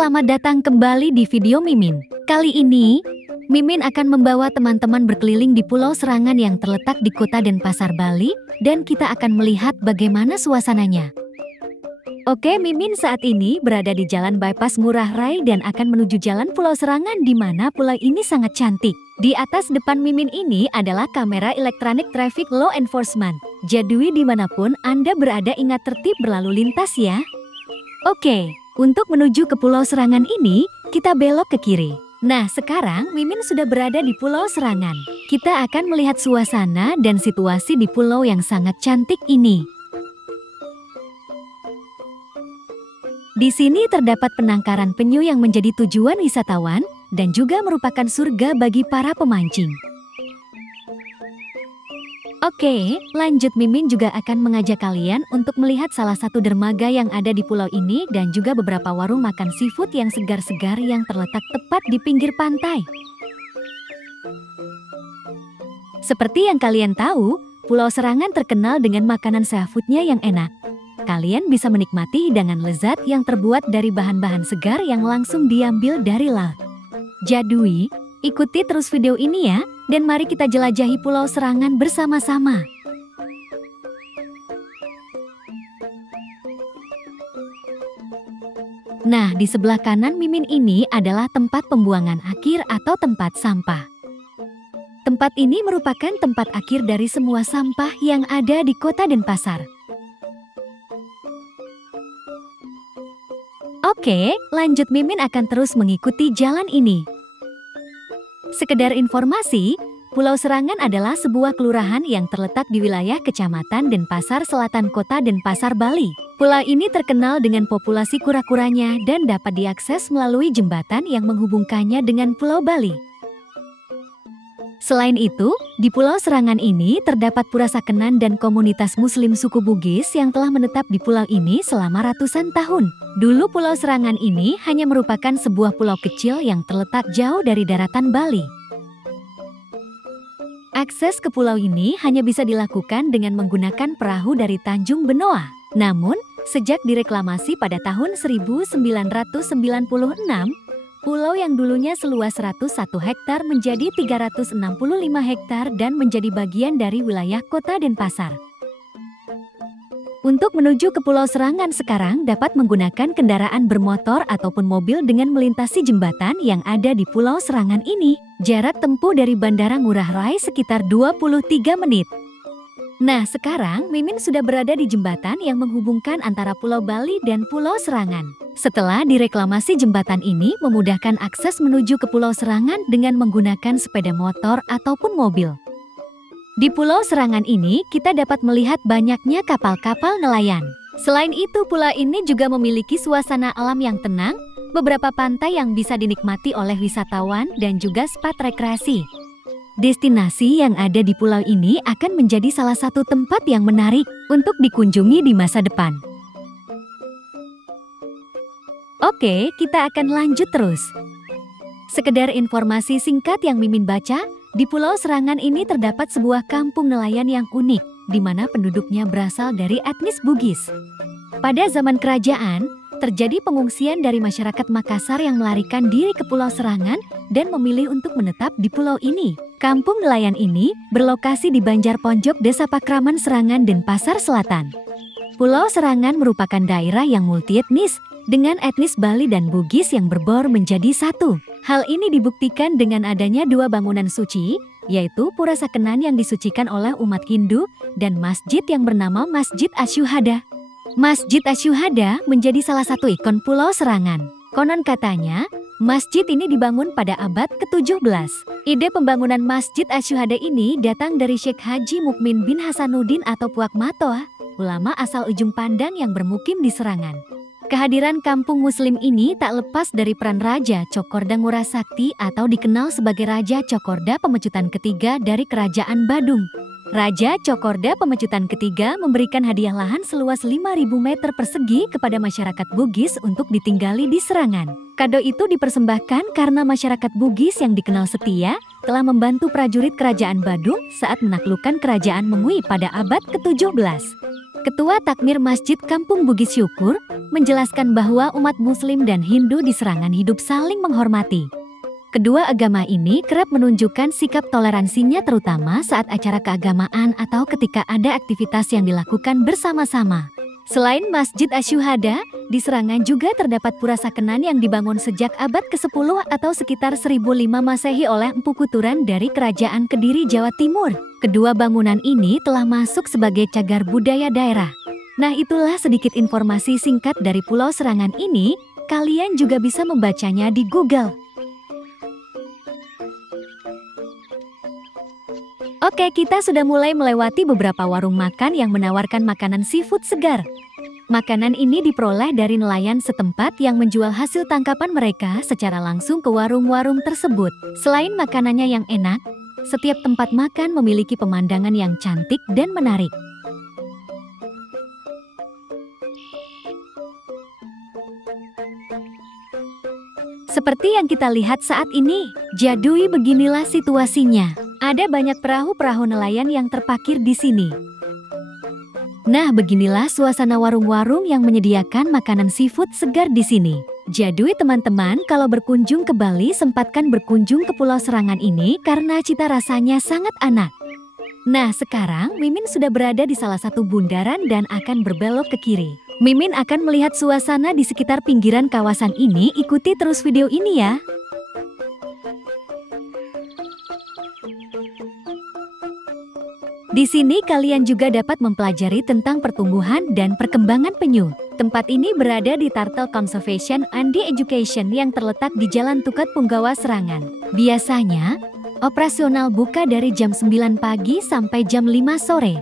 selamat datang kembali di video Mimin. Kali ini, Mimin akan membawa teman-teman berkeliling di Pulau Serangan yang terletak di Kota Denpasar, Bali, dan kita akan melihat bagaimana suasananya. Oke, Mimin saat ini berada di Jalan Bypass Ngurah Rai dan akan menuju Jalan Pulau Serangan di mana pulau ini sangat cantik. Di atas depan Mimin ini adalah kamera elektronik traffic law enforcement. Jadi dimanapun Anda berada ingat tertib berlalu lintas ya. Oke, untuk menuju ke Pulau Serangan ini, kita belok ke kiri. Nah, sekarang Mimin sudah berada di Pulau Serangan. Kita akan melihat suasana dan situasi di pulau yang sangat cantik ini. Di sini terdapat penangkaran penyu yang menjadi tujuan wisatawan dan juga merupakan surga bagi para pemancing. Oke, lanjut Mimin juga akan mengajak kalian untuk melihat salah satu dermaga yang ada di pulau ini dan juga beberapa warung makan seafood yang segar-segar yang terletak tepat di pinggir pantai. Seperti yang kalian tahu, Pulau Serangan terkenal dengan makanan seafoodnya yang enak. Kalian bisa menikmati hidangan lezat yang terbuat dari bahan-bahan segar yang langsung diambil dari laut. Jadi, ikuti terus video ini ya, dan mari kita jelajahi Pulau Serangan bersama-sama. Nah, di sebelah kanan Mimin ini adalah tempat pembuangan akhir atau tempat sampah. Tempat ini merupakan tempat akhir dari semua sampah yang ada di Kota Denpasar. Oke, lanjut Mimin akan terus mengikuti jalan ini. Sekedar informasi, Pulau Serangan adalah sebuah kelurahan yang terletak di wilayah Kecamatan Denpasar Selatan Kota Denpasar, Bali. Pulau ini terkenal dengan populasi kura-kuranya dan dapat diakses melalui jembatan yang menghubungkannya dengan Pulau Bali. Selain itu, di Pulau Serangan ini terdapat Pura Sakenan dan komunitas Muslim suku Bugis yang telah menetap di pulau ini selama ratusan tahun. Dulu Pulau Serangan ini hanya merupakan sebuah pulau kecil yang terletak jauh dari daratan Bali. Akses ke pulau ini hanya bisa dilakukan dengan menggunakan perahu dari Tanjung Benoa. Namun, sejak direklamasi pada tahun 1996, pulau yang dulunya seluas 101 hektar menjadi 365 hektar dan menjadi bagian dari wilayah Kota Denpasar. Untuk menuju ke Pulau Serangan sekarang dapat menggunakan kendaraan bermotor ataupun mobil dengan melintasi jembatan yang ada di Pulau Serangan ini. Jarak tempuh dari Bandara Ngurah Rai sekitar 23 menit. Nah, sekarang Mimin sudah berada di jembatan yang menghubungkan antara Pulau Bali dan Pulau Serangan. Setelah direklamasi, jembatan ini memudahkan akses menuju ke Pulau Serangan dengan menggunakan sepeda motor ataupun mobil. Di Pulau Serangan ini, kita dapat melihat banyaknya kapal-kapal nelayan. Selain itu, pulau ini juga memiliki suasana alam yang tenang, beberapa pantai yang bisa dinikmati oleh wisatawan dan juga spot rekreasi. Destinasi yang ada di pulau ini akan menjadi salah satu tempat yang menarik untuk dikunjungi di masa depan. Oke, kita akan lanjut terus. Sekedar informasi singkat yang Mimin baca, di Pulau Serangan ini terdapat sebuah kampung nelayan yang unik, di mana penduduknya berasal dari etnis Bugis. Pada zaman kerajaan, terjadi pengungsian dari masyarakat Makassar yang melarikan diri ke Pulau Serangan dan memilih untuk menetap di pulau ini. Kampung nelayan ini berlokasi di Banjarponjok, Desa Pakraman Serangan, Denpasar Selatan. Pulau Serangan merupakan daerah yang multietnis, dengan etnis Bali dan Bugis yang berbaur menjadi satu. Hal ini dibuktikan dengan adanya dua bangunan suci, yaitu Pura Sakenan yang disucikan oleh umat Hindu dan masjid yang bernama Masjid Asyuhada. Masjid Asyuhada menjadi salah satu ikon Pulau Serangan. Konon katanya, masjid ini dibangun pada abad ke-17. Ide pembangunan Masjid Asyuhada ini datang dari Syekh Haji Mukmin bin Hasanuddin atau Puak Matoa, ulama asal Ujung Pandang yang bermukim di Serangan. Kehadiran kampung muslim ini tak lepas dari peran Raja Cokorda Ngurah Sakti atau dikenal sebagai Raja Cokorda Pemecutan ketiga dari Kerajaan Badung. Raja Cokorda Pemecutan ketiga memberikan hadiah lahan seluas 5.000 meter persegi kepada masyarakat Bugis untuk ditinggali di Serangan. Kado itu dipersembahkan karena masyarakat Bugis yang dikenal setia telah membantu prajurit Kerajaan Badung saat menaklukkan Kerajaan Mengui pada abad ke-17. Ketua Takmir Masjid Kampung Bugis Syukur menjelaskan bahwa umat Muslim dan Hindu di Serangan hidup saling menghormati. Kedua agama ini kerap menunjukkan sikap toleransinya terutama saat acara keagamaan atau ketika ada aktivitas yang dilakukan bersama-sama. Selain Masjid Asyuhada, di Serangan juga terdapat Pura Sakenan yang dibangun sejak abad ke-10 atau sekitar 1005 Masehi oleh Empu Kuturan dari Kerajaan Kediri, Jawa Timur. Kedua bangunan ini telah masuk sebagai cagar budaya daerah. Nah, itulah sedikit informasi singkat dari Pulau Serangan ini. Kalian juga bisa membacanya di Google. Oke, kita sudah mulai melewati beberapa warung makan yang menawarkan makanan seafood segar. Makanan ini diperoleh dari nelayan setempat yang menjual hasil tangkapan mereka secara langsung ke warung-warung tersebut. Selain makanannya yang enak, setiap tempat makan memiliki pemandangan yang cantik dan menarik. Seperti yang kita lihat saat ini, jadi beginilah situasinya. Ada banyak perahu-perahu nelayan yang terparkir di sini. Nah, beginilah suasana warung-warung yang menyediakan makanan seafood segar di sini. Jadi teman-teman, kalau berkunjung ke Bali, sempatkan berkunjung ke Pulau Serangan ini karena cita rasanya sangat enak. Nah, sekarang Mimin sudah berada di salah satu bundaran dan akan berbelok ke kiri. Mimin akan melihat suasana di sekitar pinggiran kawasan ini. Ikuti terus video ini ya. Di sini kalian juga dapat mempelajari tentang pertumbuhan dan perkembangan penyu. Tempat ini berada di Turtle Conservation and Education yang terletak di Jalan Tukat Punggawa Serangan. Biasanya, operasional buka dari jam 9 pagi sampai jam 5 sore.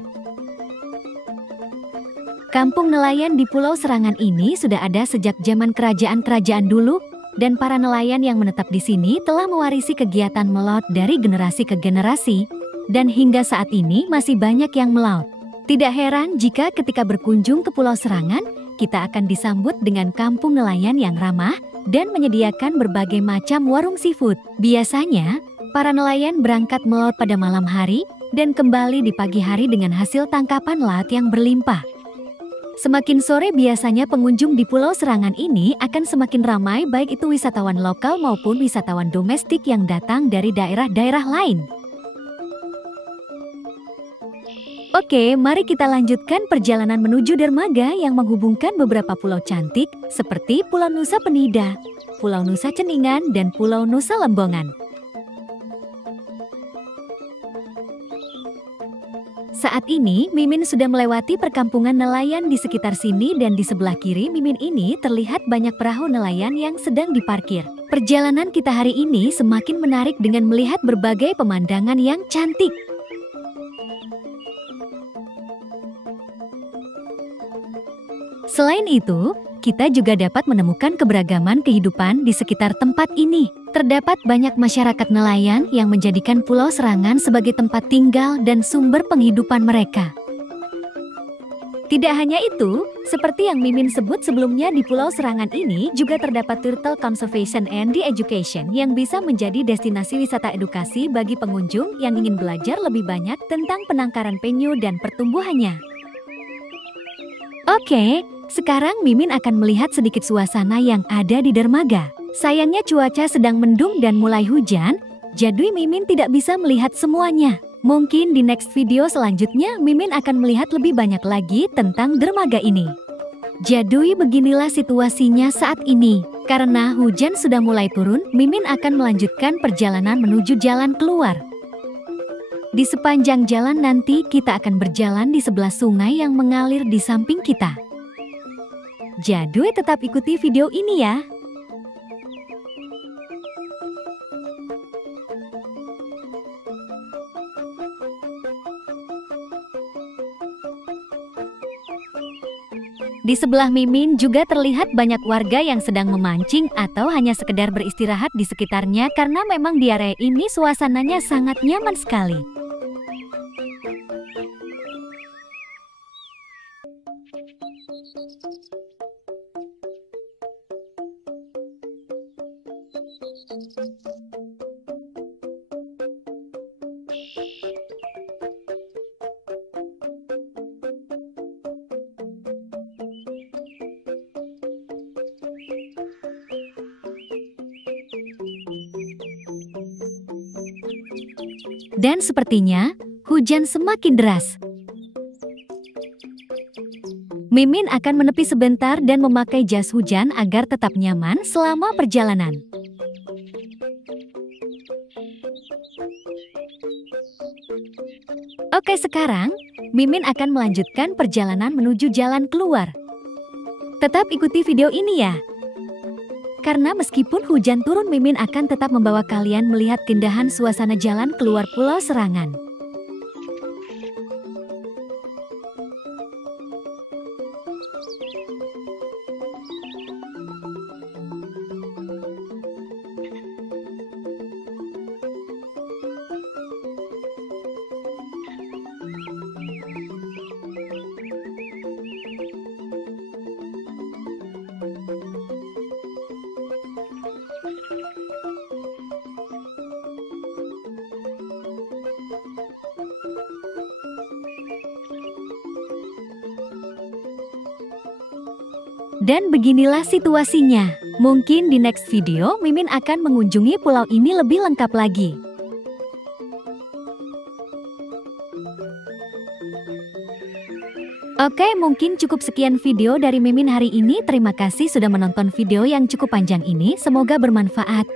Kampung nelayan di Pulau Serangan ini sudah ada sejak zaman kerajaan-kerajaan dulu, dan para nelayan yang menetap di sini telah mewarisi kegiatan melaut dari generasi ke generasi. Dan hingga saat ini masih banyak yang melaut. Tidak heran jika ketika berkunjung ke Pulau Serangan, kita akan disambut dengan kampung nelayan yang ramah dan menyediakan berbagai macam warung seafood. Biasanya, para nelayan berangkat melaut pada malam hari dan kembali di pagi hari dengan hasil tangkapan laut yang berlimpah. Semakin sore biasanya pengunjung di Pulau Serangan ini akan semakin ramai, baik itu wisatawan lokal maupun wisatawan domestik yang datang dari daerah-daerah lain. Oke, mari kita lanjutkan perjalanan menuju dermaga yang menghubungkan beberapa pulau cantik seperti Pulau Nusa Penida, Pulau Nusa Ceningan, dan Pulau Nusa Lembongan. Saat ini, Mimin sudah melewati perkampungan nelayan di sekitar sini dan di sebelah kiri Mimin ini terlihat banyak perahu nelayan yang sedang diparkir. Perjalanan kita hari ini semakin menarik dengan melihat berbagai pemandangan yang cantik. Selain itu, kita juga dapat menemukan keberagaman kehidupan di sekitar tempat ini. Terdapat banyak masyarakat nelayan yang menjadikan Pulau Serangan sebagai tempat tinggal dan sumber penghidupan mereka. Tidak hanya itu, seperti yang Mimin sebut sebelumnya, di Pulau Serangan ini juga terdapat Turtle Conservation and Education yang bisa menjadi destinasi wisata edukasi bagi pengunjung yang ingin belajar lebih banyak tentang penangkaran penyu dan pertumbuhannya. Oke. Sekarang Mimin akan melihat sedikit suasana yang ada di dermaga. Sayangnya cuaca sedang mendung dan mulai hujan, jadi Mimin tidak bisa melihat semuanya. Mungkin di next video selanjutnya Mimin akan melihat lebih banyak lagi tentang dermaga ini. Jadi beginilah situasinya saat ini. Karena hujan sudah mulai turun, Mimin akan melanjutkan perjalanan menuju jalan keluar. Di sepanjang jalan nanti kita akan berjalan di sebelah sungai yang mengalir di samping kita. Jadi tetap ikuti video ini ya. Di sebelah Mimin juga terlihat banyak warga yang sedang memancing atau hanya sekedar beristirahat di sekitarnya karena memang di area ini suasananya sangat nyaman sekali. Dan sepertinya hujan semakin deras. Mimin akan menepi sebentar dan memakai jas hujan agar tetap nyaman selama perjalanan. Oke, sekarang Mimin akan melanjutkan perjalanan menuju jalan keluar. Tetap ikuti video ini ya. Karena meskipun hujan turun, Mimin akan tetap membawa kalian melihat keindahan suasana jalan keluar Pulau Serangan. Dan beginilah situasinya. Mungkin di next video Mimin akan mengunjungi pulau ini lebih lengkap lagi. Oke, mungkin cukup sekian video dari Mimin hari ini. Terima kasih sudah menonton video yang cukup panjang ini. Semoga bermanfaat.